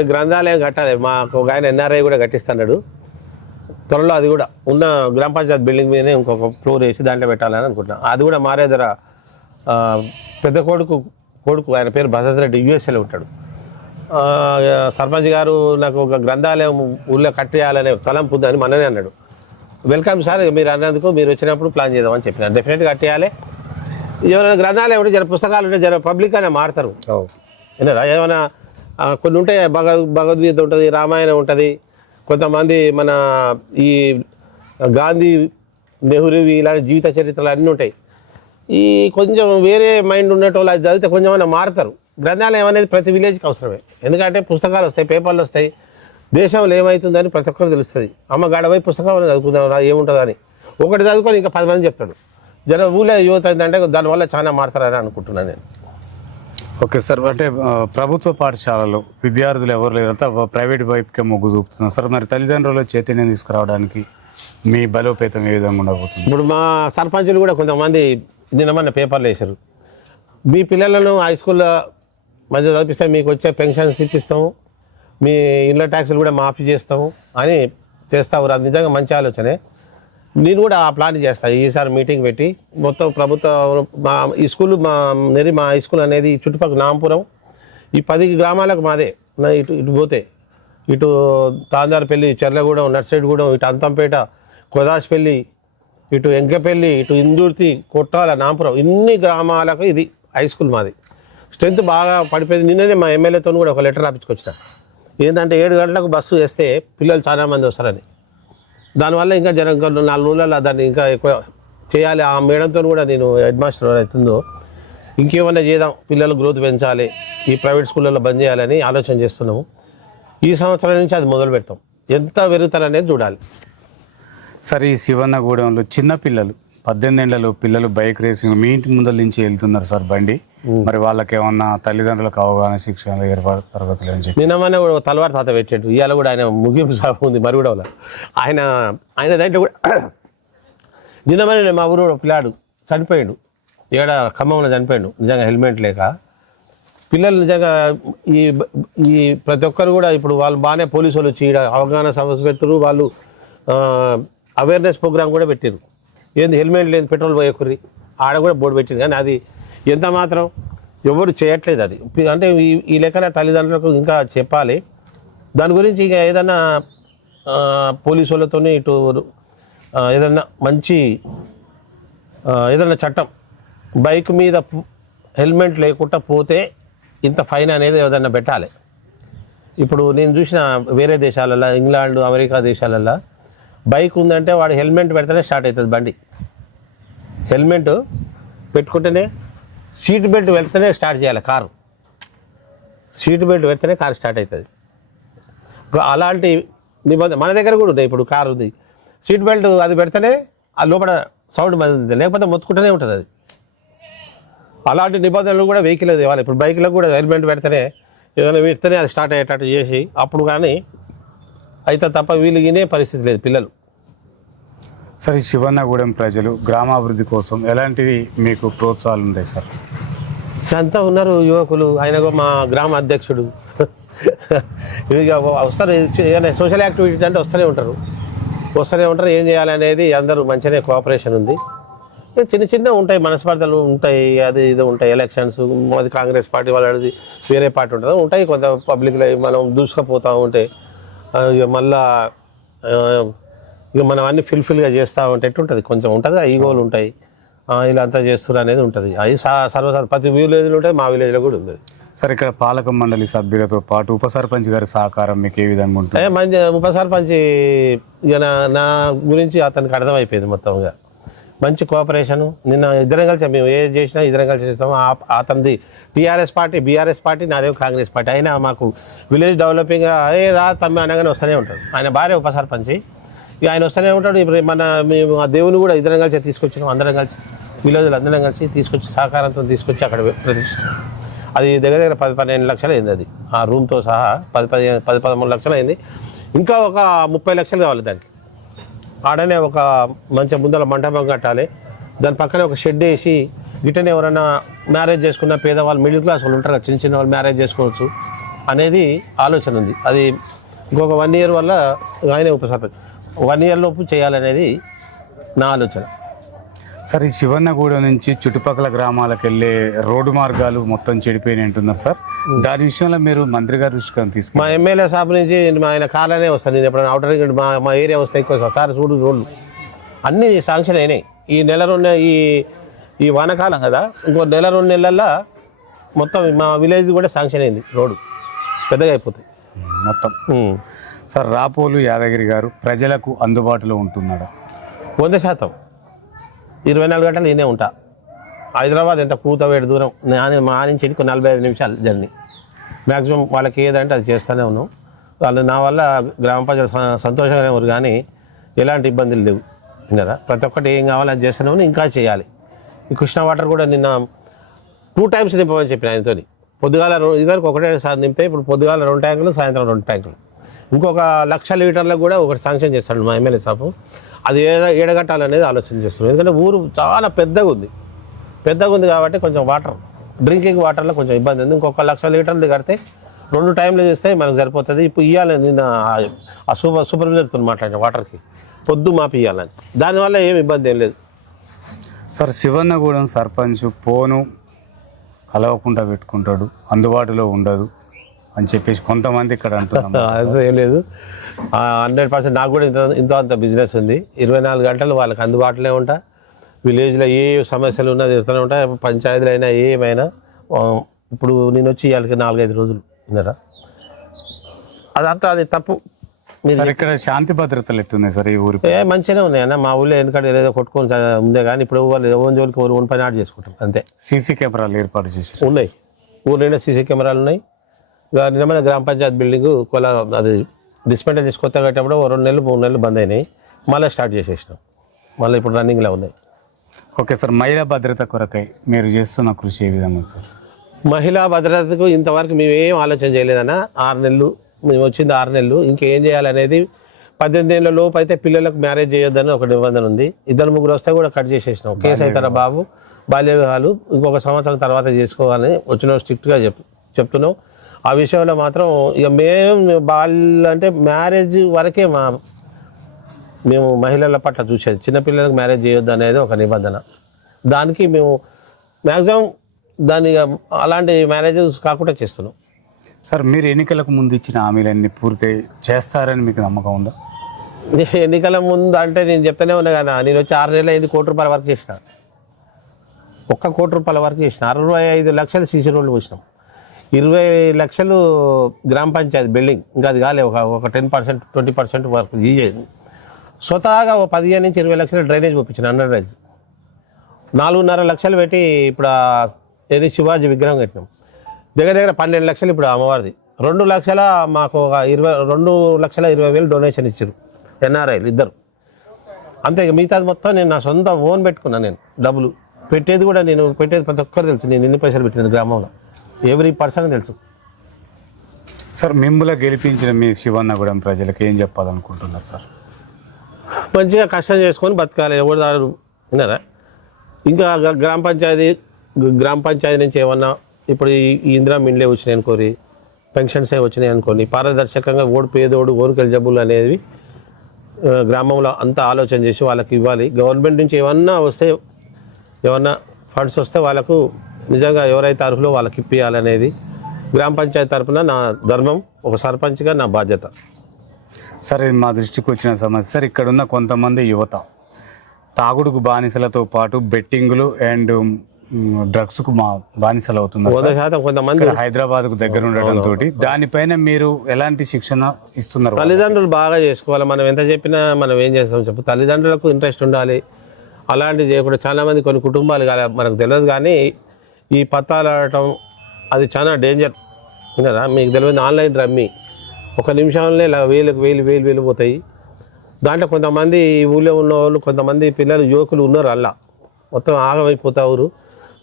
గ్రంథాలయం కట్టాలి. మాకు ఒక ఆయన ఎన్ఆర్ఐ కూడా కట్టిస్తున్నాడు. త్వరలో అది కూడా ఉన్న గ్రామ పంచాయతీ బిల్డింగ్ మీదనే ఇంకొక ఫ్లోర్ వేసి దాంట్లో పెట్టాలని అనుకుంటున్నాను. అది కూడా మారేదర పెద్ద కొడుకు ఆయన పేరు భద్రరెడ్డి, యుఎస్ఏలో ఉంటాడు. సర్పంచ్ గారు నాకు ఒక గ్రంథాలయం ఊళ్ళో కట్టేయాలనే తలంపు ఉందని మననే అన్నాడు. వెల్కమ్ సార్, మీరు అన్నందుకు, మీరు వచ్చినప్పుడు ప్లాన్ చేద్దామని చెప్పిన. డెఫినెట్గా కట్టేయాలి. ఎవరైనా గ్రంథాలయం ఉంటే జర పుస్తకాలు ఉంటే జర పబ్లిక్ అనే మారుతారు. విన్నారా? ఏమైనా కొన్ని ఉంటాయి, భగవద్గీత ఉంటుంది, రామాయణం ఉంటుంది, కొంతమంది మన ఈ గాంధీ, నెహ్రూ ఇలాంటి జీవిత చరిత్రలు అన్నీ ఉంటాయి. ఈ కొంచెం వేరే మైండ్ ఉన్నట్టు అది చదివితే కొంచెం ఏమైనా మారుతారు. గ్రంథాలయం అనేది ప్రతి విలేజ్కి అవసరమే. ఎందుకంటే పుస్తకాలు వస్తాయి, పేపర్లు వస్తాయి, దేశంలో ఏమవుతుందని ప్రతి ఒక్కరు తెలుస్తుంది. అమ్మ గడవై పుస్తకం చదువుకుందాం ఏముంటుందని ఒకటి చదువుకొని ఇంకా 10 మంది చెప్తాడు. ఊళ్ళో యువత ఏంటంటే దానివల్ల చాలా మారుతారని అనుకుంటున్నాను నేను. ఓకే సార్, అంటే ప్రభుత్వ పాఠశాలలో విద్యార్థులు ఎవరు లేరంతా ప్రైవేట్ వైపుకే మొగ్గు చూపుతున్నారు సార్. మరి తల్లిదండ్రులు చైతన్యం తీసుకురావడానికి మీ బలోపేతం ఏ విధంగా ఉండబోతుంది? ఇప్పుడు మా సర్పంచులు కూడా కొంతమంది నిన్నమన్న పేపర్లు వేశారు, మీ పిల్లలను హై స్కూల్లో మంచిగా చదివిస్తే మీకు వచ్చే పెన్షన్స్ ఇప్పిస్తాము, మీ ఇళ్ళ ట్యాక్సులు కూడా మాఫీ చేస్తాము అని చేస్తావు. అది నిజంగా మంచి ఆలోచనే. నేను కూడా ఆ ప్లాన్ చేస్తాను. ఈసారి మీటింగ్ పెట్టి మొత్తం ప్రభుత్వ ఈ స్కూల్ మా హై స్కూల్ అనేది చుట్టుపక్కల నాంపురం ఈ 10 గ్రామాలకు మాదే. ఇటు పోతే ఇటు తాందారపల్లి, చెర్లగూడెం, నర్సైడ్గూడెం, ఇటు అంతంపేట, కొదాస్పల్లి, ఇటు ఎంకపల్లి, ఇటు ఇందుర్తి, కొట్టాల, నాంపురం, ఇన్ని గ్రామాలకు ఇది హై స్కూల్ మాది. స్ట్రెంత్ బాగా పడిపోయింది. నిన్ననే మా ఎమ్మెల్యేతో కూడా ఒక లెటర్ రాపించుకొచ్చిన. ఏంటంటే 7 గంటలకు బస్సు వేస్తే పిల్లలు చాలామంది వస్తారని. దానివల్ల ఇంకా జనం 4 రోజులలో దాన్ని ఇంకా ఎక్కువ చేయాలి. ఆ మేడంతో కూడా నేను హెడ్ మాస్టర్ అవుతుందో ఇంకేమన్నా చేద్దాం, పిల్లల గ్రోత్ పెంచాలి, ఈ ప్రైవేట్ స్కూళ్ళలో బంద్ చేయాలని ఆలోచన చేస్తున్నాము. ఈ సంవత్సరం నుంచి అది మొదలు పెడతాం. ఎంత పెరుగుతారనేది చూడాలి. సరే, ఈ శివన్నగూడెంలో చిన్న పిల్లలు 18 ఏళ్లలో పిల్లలు బైక్ రేసింగ్ మీ ఇంటి ముందర నుంచి వెళ్తున్నారు సార్ బండి. మరి వాళ్ళకి ఏమన్నా తల్లిదండ్రులకు అవగాహన శిక్షణ ఏర్పాటు తరగతులు అని చెప్పి నిన్నమనే కూడా తలవారు తాత పెట్టాడు. ఇవాళ కూడా ఆయన ముగింపు సాగు ఉంది మరుగుడవల. ఆయన దాంట్లో కూడా నిన్నమనే మా ఊరు పిల్లాడు చనిపోయాడు. ఖమ్మంలో చనిపోయాడు నిజంగా హెల్మెట్ లేక. పిల్లలు నిజంగా ఈ ప్రతి ఒక్కరు కూడా ఇప్పుడు వాళ్ళు బాగానే పోలీసు వాళ్ళు వచ్చి అవగాహన సమస్య పెడుతున్నారు. వాళ్ళు అవేర్నెస్ ప్రోగ్రామ్ కూడా పెట్టారు. ఏంది హెల్మెట్ లేదు పెట్రోల్ పోయకుర్రి ఆడ కూడా బోర్డు పెట్టింది. కానీ అది ఎంత మాత్రం ఎవరు చేయట్లేదు. అది అంటే ఈ లెక్కన తల్లిదండ్రులకు ఇంకా చెప్పాలి దాని గురించి. ఇక ఏదన్నా పోలీసు వాళ్ళతో ఇటు ఏదన్నా మంచి ఏదన్నా చట్టం, బైక్ మీద హెల్మెట్ లేకుండా పోతే ఇంత ఫైన్ అనేది ఏదన్నా పెట్టాలి. ఇప్పుడు నేను చూసిన వేరే దేశాలలో, ఇంగ్లాండ్, అమెరికా దేశాలలో బైక్ ఉందంటే వాడు హెల్మెట్ పెడితేనే స్టార్ట్ అవుతుంది బండి. హెల్మెట్ పెట్టుకుంటేనే, సీట్ బెల్ట్ పెడితేనే స్టార్ట్ చేయాలి కారు. సీట్ బెల్ట్ పెడితేనే కారు స్టార్ట్ అవుతుంది. అలాంటి నిబంధన మన దగ్గర కూడా ఉన్నాయి. ఇప్పుడు కారు ఉంది, సీట్ బెల్ట్ అది పెడితేనే ఆ లోపల సౌండ్ మంది, లేకపోతే మొత్తుకుంటూనే ఉంటుంది అది. అలాంటి నిబంధనలు కూడా వెహికల్ ఇవ్వాలి. ఇప్పుడు బైక్లో కూడా హెల్మెట్ పెడితేనే ఏదైనా పెడితేనే అది స్టార్ట్ అయ్యేటట్టు చేసి అప్పుడు కానీ అయితే తప్ప వీళ్ళు వినే పరిస్థితి లేదు పిల్లలు. సరే, శివన్నగూడెం ప్రజలు గ్రామాభివృద్ధి కోసం ఎలాంటివి మీకు ప్రోత్సాహాలు ఉన్నాయి సార్? అంతా ఉన్నారు యువకులు. ఆయన మా గ్రామ అధ్యక్షుడు ఇక వస్తారు. ఏదైనా సోషల్ యాక్టివిటీస్ అంటే వస్తూనే ఉంటారు. ఏం చేయాలనేది అందరూ మంచిగానే కోఆపరేషన్ ఉంది. చిన్న చిన్న ఉంటాయి, మనస్పర్ధలు ఉంటాయి, అది ఇది ఉంటాయి. ఎలక్షన్స్, అది కాంగ్రెస్ పార్టీ వాళ్ళది వేరే పార్టీ ఉంటుంది, ఉంటాయి. కొంత పబ్లిక్లో మనం దూసుకుపోతూ ఉంటే మళ్ళా ఇక మనం అన్ని ఫిల్ఫిల్గా చేస్తూ ఉంటే ఎట్టుంటుంది, కొంచెం ఉంటుంది. ఈగోలు ఉంటాయి, ఇలా అంతా చేస్తున్నారు అనేది ఉంటుంది. అది సర్వసాధారణ ప్రతి విలేజ్లో ఉంటుంది, మా విలేజ్లో కూడా ఉంది. సార్, ఇక్కడ పాలక మండలి సభ్యులతో పాటు ఉప సర్పంచ్ గారి సహకారం మీకు ఏ విధంగా ఉంటుంది? మంచి ఉప సర్పంచ్ ఇక నా గురించి అతనికి అర్థమైపోయింది మొత్తంగా. మంచి కోఆపరేషను. నిన్న ఇద్దరం కలిసి మేము ఏది చేసినా ఇద్దరం కలిసి చేస్తాము. అతనిది టీఆర్ఎస్ పార్టీ, బీఆర్ఎస్ పార్టీ, నాదేమో కాంగ్రెస్ పార్టీ. అయినా మాకు విలేజ్ డెవలపింగ్ రా తమ్మి అనగానే వస్తూనే ఉంటాడు. ఆయన భార్య ఉప సర్పంచ్, ఇక ఆయన వస్తూనే ఉంటాడు. ఇప్పుడు మేము ఆ దేవుని కూడా ఇద్దరం కలిసి తీసుకొచ్చినాం. అందరం కలిసి విలేజ్లో అందరం కలిసి తీసుకొచ్చి సహకారంతో తీసుకొచ్చి అక్కడ ప్రతిష్ఠ. అది దగ్గర 10-12 లక్షలు అయింది. అది ఆ రూమ్తో సహా 10-13 లక్షలు అయింది. ఇంకా ఒక 30 లక్షలు కావాలి దానికి. ఆడనే ఒక మంచి ముందర మంటపం కట్టాలి. దాని పక్కనే ఒక షెడ్ వేసి గిట్టనే ఎవరైనా మ్యారేజ్ చేసుకున్న పేదవాళ్ళు, మిడిల్ క్లాస్ వాళ్ళు ఉంటారు, చిన్న చిన్న వాళ్ళు మ్యారేజ్ చేసుకోవచ్చు అనేది ఆలోచన ఉంది. అది ఇంకొక 1 ఇయర్ వల్ల ఆయనే ఉప సర్పంచ్ 1 ఇయర్ లోపు చేయాలనేది నా ఆలోచన. సార్, ఈ శివన్నగూడెం నుంచి చుట్టుపక్కల గ్రామాలకు వెళ్ళే రోడ్డు మార్గాలు మొత్తం చెడిపోయినాయి అంటున్నారు సార్. దాని విషయంలో మీరు మంత్రి గారు దృష్టికి తీసుకు మా ఎమ్మెల్యే సాబ్ నుంచి ఆయన కాలనే వస్తాను. నేను ఎప్పుడైనా అవుటర్ మా ఏరియా వస్తే ఎక్కువ సార్ చూడు రోడ్లు అన్నీ శాంక్షన్ అయినాయి. ఈ నెల 2 ఈ వానకాలం కదా, ఇంకో నెల 2 నెలల్లో మొత్తం మా విలేజ్ కూడా శాంక్షన్ అయింది. రోడ్డు పెద్దగా అయిపోతుంది మొత్తం. సార్, రాపోలు యాదగిరి గారు ప్రజలకు అందుబాటులో ఉంటున్నాడా? 100%. 24 గంటలు నేనే ఉంటా. హైదరాబాద్ ఎంత కూతవేడు దూరం, మా నుంచి 45 నిమిషాలు జర్నీ. మ్యాక్సిమం వాళ్ళకి ఏదంటే అది చేస్తూనే ఉన్నాం. వాళ్ళు నా వల్ల గ్రామ ప్రజలు సంతోషంగానే ఉన్నారు, కానీ ఎలాంటి ఇబ్బందులు లేవు కదా. ప్రతి ఒక్కటి ఏం కావాలో అది చేస్తూనే ఉన్నాం, ఇంకా చేయాలి. ఈ కృష్ణా వాటర్ కూడా నిన్న 2 టైమ్స్ నింపమని చెప్పిన ఆయనతో. పొద్దుగాల ఇదివరకు ఒకటేసారి నింపితే ఇప్పుడు పొద్దుగాల 2 ట్యాంకులు, సాయంత్రం 2 ట్యాంకులు. ఇంకొక 1,00,000 లీటర్లకు కూడా ఒకటి శాంక్షన్ చేస్తాడు మా ఎమ్మెల్యే సాబు. అది ఏడగట్టాలనేది ఆలోచన చేస్తున్నాం. ఎందుకంటే ఊరు చాలా పెద్దగా ఉంది కాబట్టి కొంచెం వాటర్, డ్రింకింగ్ వాటర్లో కొంచెం ఇబ్బంది ఉంది. ఇంకొక 1,00,000 లీటర్లు కడితే 2 టైంలు చేస్తే మనకు సరిపోతుంది. ఇప్పుడు ఇవ్వాలి. నిన్న ఆ సూపర్వైజర్తో మాట్లాడిన వాటర్కి పొద్దు మాపి ఇవ్వాలని, దానివల్ల ఏమి ఇబ్బంది ఏం లేదు. సార్, శివన్నగూడెం సర్పంచ్ ఫోను కలవకుండా పెట్టుకుంటాడు, అందుబాటులో ఉండదు అని చెప్పేసి కొంతమంది ఇక్కడ అంటున్నాం. అది ఏం లేదు, 100% నాకు కూడా ఇంత అంత బిజినెస్ ఉంది. 24 గంటలు వాళ్ళకి అందుబాటులో ఉంటా. విలేజ్లో ఏ సమస్యలు ఉన్నా తిరుగుతూనే ఉంటా. పంచాయతీలు అయినా ఏమైనా ఇప్పుడు నేను వచ్చి వాళ్ళకి 4-5 రోజులు విన్నారా. అదంతా అది తప్పు. సార్ ఇక్కడ శాంతి భద్రతలు ఎట్లున్నాయి సార్ ఈ ఊరికి? మంచిగానే ఉన్నాయన్న. మా ఊళ్ళో ఎందుకంటే ఏదో కొట్టుకొని ఉందే కానీ ఇప్పుడు వాళ్ళు ఓన్ జోలికి ఓన్ పని ఆట చేసుకుంటారు అంతే. సీసీ కెమెరాలు ఏర్పాటు చేశారు? ఉన్నాయి, ఊళ్ళో సీసీ కెమెరాలు ఉన్నాయి. ఇక నిజమైన గ్రామ పంచాయతీ బిల్డింగ్ అది డిస్మెంటల్ చేసి కొత్తగా కట్టేటప్పుడు 2 నెలలు 3 నెలలు బంద్ అయినాయి. మళ్ళీ స్టార్ట్ చేసేసినాం. మళ్ళీ ఇప్పుడు రన్నింగ్లో ఉన్నాయి. ఓకే సార్, మహిళా భద్రత కొరకై మీరు చేస్తున్న కృషి ఏ విధంగా సార్? మహిళా భద్రతకు ఇంతవరకు మేము ఏం ఆలోచన చేయలేదన్న. 6 నెలలు మేము వచ్చింది, 6 నెలలు. ఇంకేం చేయాలనేది 18 ఏళ్ళ లోపు అయితే పిల్లలకు మ్యారేజ్ చేయొద్దని ఒక నిబంధన ఉంది. 2-3 వస్తే కూడా కట్ చేసేసినాం. కేసు అవుతారా బాబు, బాల్య వివాహాలు ఇంకొక సంవత్సరం తర్వాత చేసుకోవాలని వచ్చిన స్ట్రిక్ట్గా చెప్తున్నాం. ఆ విషయంలో మాత్రం ఇక మేము అంటే మ్యారేజ్ వరకే మేము మహిళల పట్ల చూసేది. చిన్నపిల్లలకు మ్యారేజ్ చేయొద్దు అనేది ఒక నిబంధన. దానికి మేము మ్యాక్సిమం దాన్ని అలాంటి మ్యారేజెస్ కాకుండా చేస్తున్నాం. సార్ మీరు ఎన్నికలకు ముందు ఇచ్చిన హామీలన్నీ పూర్తి చేస్తారని మీకు నమ్మకం ఉందా? ఎన్నికల ముందు అంటే నేను చెప్తానే ఉన్నా కదా, నేను వచ్చి 6 నెలలు 5 కోట్ల రూపాయల వరకు చేసిన. 1 కోటి రూపాయల వరకు చేసిన. 65 లక్షలు సీసీ రోడ్లు పోసినాం. 20 లక్షలు గ్రామ పంచాయతీ బిల్డింగ్, ఇంకా అది కాలే, ఒక 10% 20% వరకు స్వతహాగా 15 నుంచి 20 లక్షల డ్రైనేజ్ పంపించిన. అండర్ డ్రైనేజ్ 4.5 లక్షలు పెట్టి ఇప్పుడు ఏది శివాజీ విగ్రహం కట్టినాం. దగ్గర 12 లక్షలు ఇప్పుడు అమ్మవారిది. 2 లక్షల మాకు ఒక 2,20,000 డొనేషన్ ఇచ్చారు ఎన్ఆర్ఐలు ఇద్దరు. అంతే. మిగతాది మొత్తం నేను నా సొంత ఓన్ పెట్టుకున్నాను. నేను డబ్బులు పెట్టేది కూడా నేను పెట్టేది ప్రతి ఒక్కరు తెలుసు. నేను ఎన్ని పైసలు పెట్టినది గ్రామంలో ఎవ్రీ పర్సన్ తెలుసు. సార్ మిమ్మల్ని గెలిపించిన మీ శివన్నగూడెం ప్రజలకు ఏం చెప్పాలనుకుంటున్నారు సార్? మంచిగా కష్టం చేసుకొని బతకాలి. ఎవరు దాడు విన్నారా. ఇంకా గ్రామ పంచాయతీ నుంచి ఏమన్నా ఇప్పుడు ఈ ఇందిరా మిండ్లే వచ్చినాయి అనుకోని, పెన్షన్సే వచ్చినాయి అనుకోని, పారదర్శకంగా ఓడి పేదోడు ఓరికల జబ్బులు అనేవి గ్రామంలో అంతా ఆలోచన చేసి వాళ్ళకి ఇవ్వాలి. గవర్నమెంట్ నుంచి ఏమన్నా ఫండ్స్ వస్తే వాళ్ళకు నిజంగా ఎవరైతే అర్హులో వాళ్ళకి ఇప్పియాలనేది గ్రామ పంచాయతీ తరఫున నా ధర్మం, ఒక సర్పంచ్గా నా బాధ్యత. సార్ ఇది మా దృష్టికి వచ్చిన సమస్య సార్. ఇక్కడున్న కొంతమంది యువత తాగుడుకు బానిసలతో పాటు బెట్టింగులు అండ్ డ్రగ్స్కు బానిసలు అవుతున్నారు. 100% కొంతమంది హైదరాబాద్కు దగ్గర ఉండడంతో దానిపైన మీరు ఎలాంటి శిక్షణ ఇస్తున్నారు? తల్లిదండ్రులు బాగా చేసుకోవాలి. మనం ఎంత చెప్పినా మనం ఏం చేస్తాం చెప్పు. తల్లిదండ్రులకు ఇంట్రెస్ట్ ఉండాలి. అలాంటివి చేయకుండా చాలామంది కొన్ని కుటుంబాలు మనకు తెలియదు కానీ ఈ పత్తాలు ఆడటం అది చాలా డేంజర్. విన్నారా. మీకు తెలియదు ఆన్లైన్ రమ్మీ 1 నిమిషంలో ఇలా వేలు పోతాయి. దాంట్లో కొంతమంది ఊళ్ళో ఉన్న వాళ్ళు, కొంతమంది పిల్లలు యువకులు ఉన్నారు, అలా మొత్తం ఆగమైపోతారు.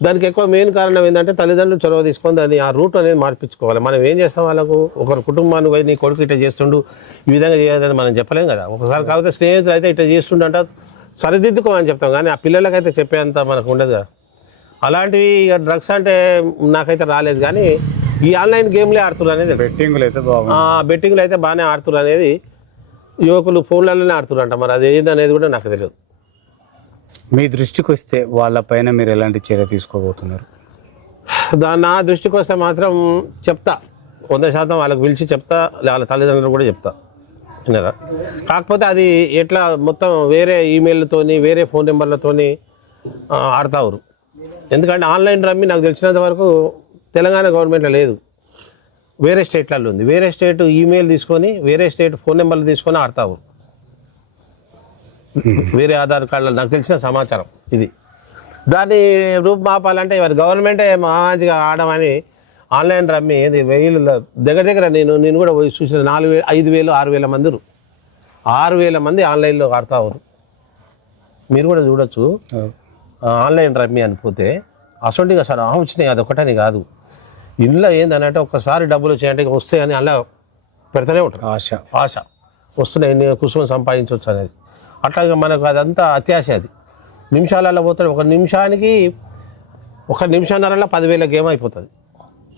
దానికి ఎక్కువ మెయిన్ కారణం ఏంటంటే తల్లిదండ్రులు చొరవ తీసుకొని దాన్ని ఆ రూట్ అనేది మార్పించుకోవాలి. మనం ఏం చేస్తాం, వాళ్ళకు ఒకరి కుటుంబాన్ని పోయి నీ కొడుకు ఇట్లా చేస్తుండు ఈ విధంగా చేయాలని మనం చెప్పలేం కదా. ఒకసారి కాకపోతే స్నేహితులు అయితే ఇట్లా చేస్తుండంట సరిదిద్దుకోమని చెప్తాం కానీ ఆ పిల్లలకైతే చెప్పేంత మనకు ఉండదు కదా. అలాంటివి ఇక డ్రగ్స్ అంటే నాకైతే రాలేదు కానీ ఈ ఆన్లైన్ గేమ్లే ఆడుతున్నారు అనేది. బెట్టింగ్లు అయితే బెట్టింగ్లు అయితే బాగానే ఆడుతున్నారు అనేది యువకులు ఫోన్లలోనే ఆడుతున్నారంట. మరి అది ఏది అనేది కూడా నాకు తెలియదు. మీ దృష్టికి వస్తే వాళ్ళపైన మీరు ఎలాంటి చర్య తీసుకోబోతున్నారు? నా దృష్టికి వస్తే మాత్రం చెప్తా, 100% వాళ్ళకి పిలిచి చెప్తా, వాళ్ళ తల్లిదండ్రులు కూడా చెప్తా. విన్నారా. కాకపోతే అది ఎట్లా మొత్తం వేరే ఈమెయిల్తోని వేరే ఫోన్ నెంబర్లతోని ఆడతారు. ఎందుకంటే ఆన్లైన్ రమ్మీ నాకు తెలిసినంత వరకు తెలంగాణ గవర్నమెంట్లో లేదు, వేరే స్టేట్లలో ఉంది. వేరే స్టేట్ ఈమెయిల్ తీసుకొని వేరే స్టేట్ ఫోన్ నెంబర్లు తీసుకొని ఆడతావు. వేరే ఆధార్ కార్డులో నాకు తెలిసిన సమాచారం ఇది. దాన్ని రూపుమాపాలంటే ఇవాళ గవర్నమెంటే మంచిగా ఆడమని ఆన్లైన్ రమ్మీ దగ్గర నేను కూడా చూసిన 4,000 5,000 6,000 మంది 6,000 మంది ఆన్లైన్లో ఆడతారు. మీరు కూడా చూడొచ్చు. ఆన్లైన్ రమ్మీ అనిపోతే అసొంటిగా సార్ వచ్చినాయి, అదొకటని కాదు. ఇంట్లో ఏందనంటే ఒక్కసారి డబ్బులు వచ్చాయంటే వస్తాయని అలా పెడతానే ఉంటారు. ఆశ వస్తున్నాయి, నేను కూర్చొని సంపాదించవచ్చు అనేది. అట్లాగే మనకు అదంతా అత్యాశ. అది నిమిషాలలో పోతుంది. 1 నిమిషానికి 1 నిమిషాన్నరలో 10,000 గేమ్ అయిపోతుంది.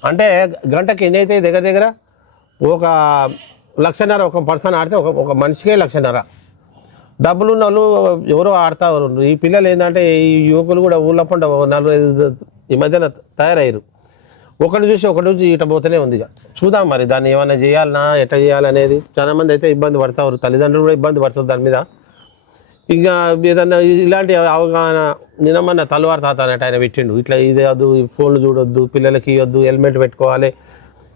అంటే గంటకి ఎన్ని అయితే దగ్గర 1,00,000 ఒక పర్సన్ ఆడితే ఒక మనిషికే 1,00,000. డబ్బులు ఉన్న వాళ్ళు ఎవరో ఆడతారు. ఈ పిల్లలు ఏంటంటే ఈ యువకులు కూడా ఊళ్ళ పంట 4-5 ఈ మధ్యన తయారయ్యారు. ఒకటి చూసి ఒకటి చూసి ఇట పోతూనే ఉంది ఇక చూద్దాం మరి దాన్ని ఏమైనా చేయాలన్నా ఎట్లా చేయాలనేది. చాలా మంది అయితే ఇబ్బంది పడతారు, తల్లిదండ్రులు కూడా ఇబ్బంది పడుతుంది దాని మీద. ఇంకా ఏదన్నా ఇలాంటి అవగాహన నిన్నమన్న తలవారు తాత అన్నట్టు ఆయన పెట్టిండు, ఇట్లా ఇది వద్దు, ఫోన్లు చూడొద్దు, పిల్లలకి ఇవ్వద్దు, హెల్మెట్ పెట్టుకోవాలి,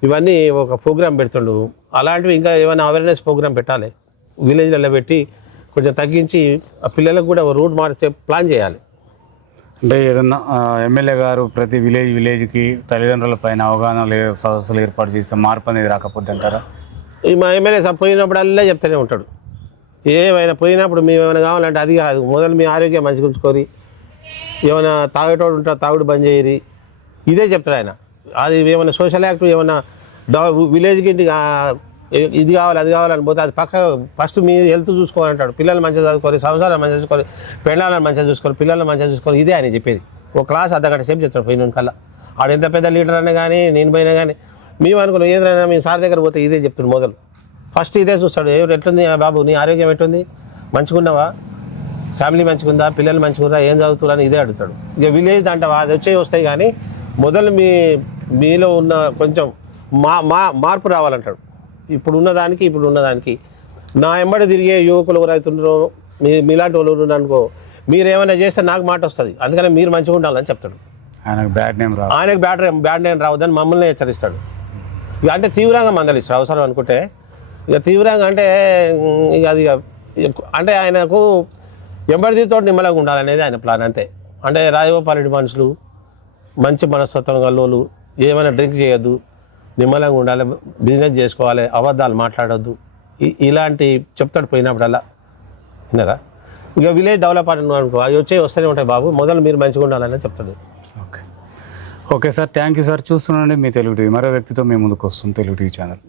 ఇవన్నీ ఒక ప్రోగ్రామ్ పెడుతుండు. అలాంటివి ఇంకా ఏమైనా అవేర్నెస్ ప్రోగ్రామ్ పెట్టాలి విలేజ్లలో పెట్టి, కొంచెం తగ్గించి ఆ పిల్లలకు కూడా రూట్ మార్చే ప్లాన్ చేయాలి. అంటే ఏదన్నా ఎమ్మెల్యే గారు ప్రతి విలేజ్కి తల్లిదండ్రుల పైన అవగాహన సదస్సులు ఏర్పాటు చేస్తే మార్పు అనేది రాకపోతే అంటారా? ఈ మా ఎమ్మెల్యే పోయినప్పుడల్లా చెప్తూనే ఉంటాడు, ఏమైనా పోయినప్పుడు మేము ఏమైనా కావాలంటే అది కాదు, మొదలు మీ ఆరోగ్యం మంచిగా ఉంచుకొని, ఏమైనా తాగేటోడు ఉంటాడు తాగుడు బంద్ చేయరి, ఇదే చెప్తాడు ఆయన. అది ఏమైనా సోషల్ యాక్ట్ ఏమైనా విలేజ్కి ఇంటికి ఇది కావాలి అది కావాలని పోతే అది పక్క ఫస్ట్ మీ హెల్త్ చూసుకోవాలంటాడు. పిల్లలు మంచిగా చదువుకొని, సంసారాలు మంచిగా చూసుకొని, పెళ్ళాలను మంచిగా చూసుకొని, పిల్లలను మంచిగా చూసుకొని, ఇదే ఆయన చెప్పేది. ఒక క్లాస్ అర్ధగంట సేపు చెప్తాడు పోయిన కల్లా. ఆడు ఎంత పెద్ద లీడర్ అయినా కానీ నేను పోయినా కానీ మేము అనుకున్నాం ఏదైనా మేము సార్ దగ్గర పోతే ఇదే చెప్తాడు మొదలు. ఫస్ట్ ఇదే చూస్తాడు, ఎట్లుంది బాబు నీ ఆరోగ్యం ఎట్లుంది, మంచిగున్నావా, ఫ్యామిలీ మంచిగుందా, పిల్లలు మంచిగుందా, ఏం చదువుతున్నా అని ఇదే అడుగుతాడు. ఇక విలేజ్ అంటావా అది వస్తాయి కానీ మొదలు మీలో ఉన్న కొంచెం మార్పు రావాలంటాడు. ఇప్పుడు ఉన్నదానికి నా ఎంబడి తిరిగే యువకులు రైతులు మీలాంటి వాళ్ళు ఉన్నారు అనుకో, మీరు ఏమైనా చేస్తే నాకు మాట వస్తుంది, అందుకని మీరు మంచిగా ఉండాలని చెప్తాడు. ఆయనకు బ్యాడ్ నేమ్ రావద్దని మమ్మల్ని హెచ్చరిస్తాడు. ఇక అంటే తీవ్రంగా మందలిస్తాడు అవసరం అనుకుంటే. ఇక తీవ్రంగా అంటే ఇక అది అంటే ఆయనకు ఎంబడితో నిమ్మలంగా ఉండాలనేది ఆయన ప్లాన్ అంతే. అంటే రాజగోపాల్ మనుషులు మంచి మనస్తత్వం గల్లోళ్ళు, ఏమైనా డ్రింక్ చేయొద్దు, నిమ్మలంగా ఉండాలి, బిజినెస్ చేసుకోవాలి, అబద్ధాలు మాట్లాడొద్దు, ఇలాంటి చెప్తాడు పోయినప్పుడల్లా. విన్నారా? ఇక విలేజ్ డెవలప్ అనుకో అవి వస్తూనే ఉంటాయి బాబు, మొదలు మీరు మంచిగా ఉండాలని చెప్తాడు. Okay sir, thank you sir. చూస్తున్నాండి మీ తెలుగు టీవీ. మరో వ్యక్తితో మీ ముందుకు వస్తుంది తెలుగు టీవీ ఛానల్.